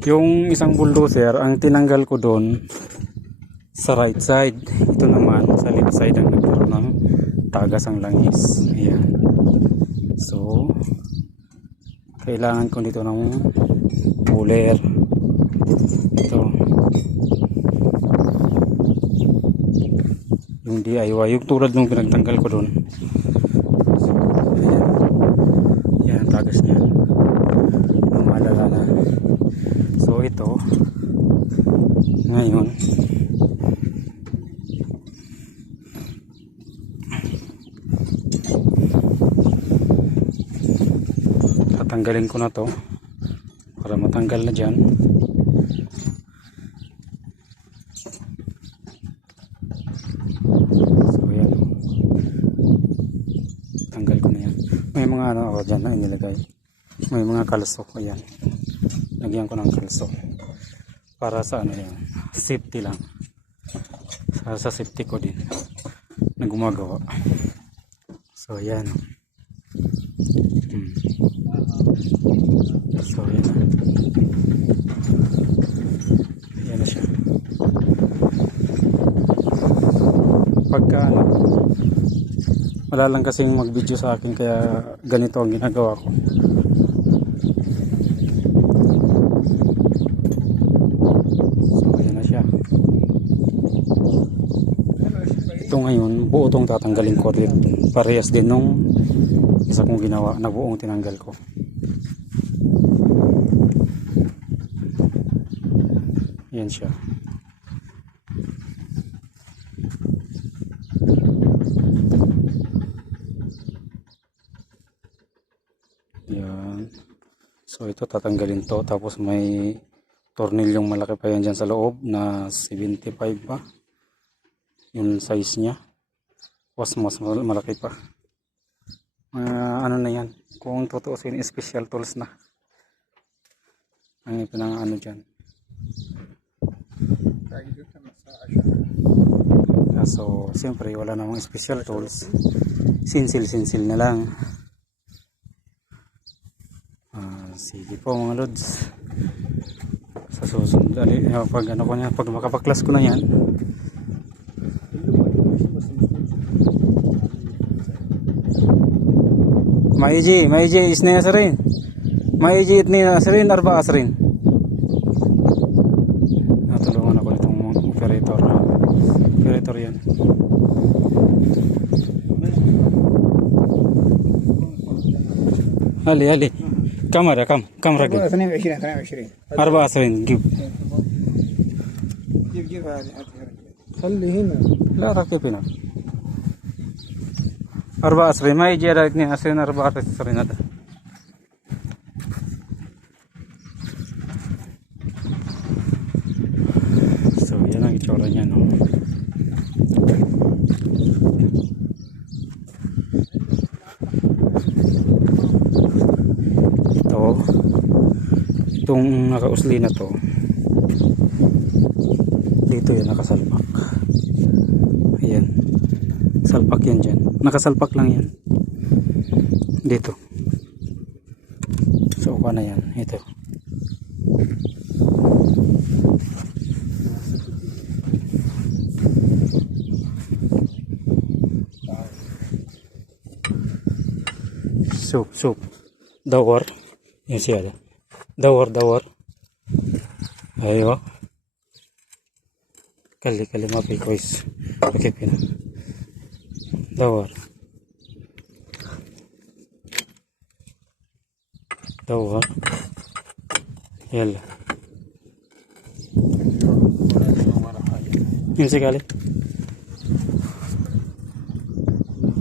Yung isang bulldozer, ang tinanggal ko doon sa right side. Ito naman sa left side ang nagkaroon ng tagas ang langis. Ayan. So, kailangan ko dito ng puller. Ito. Yung DIY. Yung tulad nung pinagtanggal ko doon. So, ayan. Ayan, tagas niya. Lumalala na. So ito ngayon tatanggalin ko na to para matanggal na dyan. So yan, tanggal ko na yan. May mga ano ako dyan na inilagay, may mga kalso. Ayan, lagyan ko ng kalso para sa ano yan, safety lang, sa safety ko din na gumagawa. So yan. So yan, yan na siya. Pagka ano, wala lang kasing mag video sa akin kaya ganito ang ginagawa ko. Ito ngayon, buo itong tatanggalin ko rin. Parehas din nung isa kong ginawa na buong tinanggal ko. Yan siya. Yan. So ito tatanggalin to. Tapos may tornilyong malaki pa yan dyan sa loob na 75 pa. Yung size niya. Mas malaki pa. Ano na yan. Kung tutuusin, special tools na. Ang ipinang ano dyan. So, siyempre wala namang special tools. Sinsil na lang. Sige po mga lods. Sa susunod, pag makapaklas ko na yan, maiji isne asrin, maiji itni asrin arba asrin. Natulungan ako nitong operator yan. Ali kamera gib arba asrin gib خلي هنا لا ركب هنا 24 ما يجي على 22 24 هذا. So yan ang itsura niya, no? Itong nakausli na to, dito yan nakasalpak. Ayan, salpak yan dyan, nakasalpak lang yan dito. So uka na yan, ito. Soup dawar yan siya, dawar ayo kali mapay kois pakai pin dawar yalla yun sekali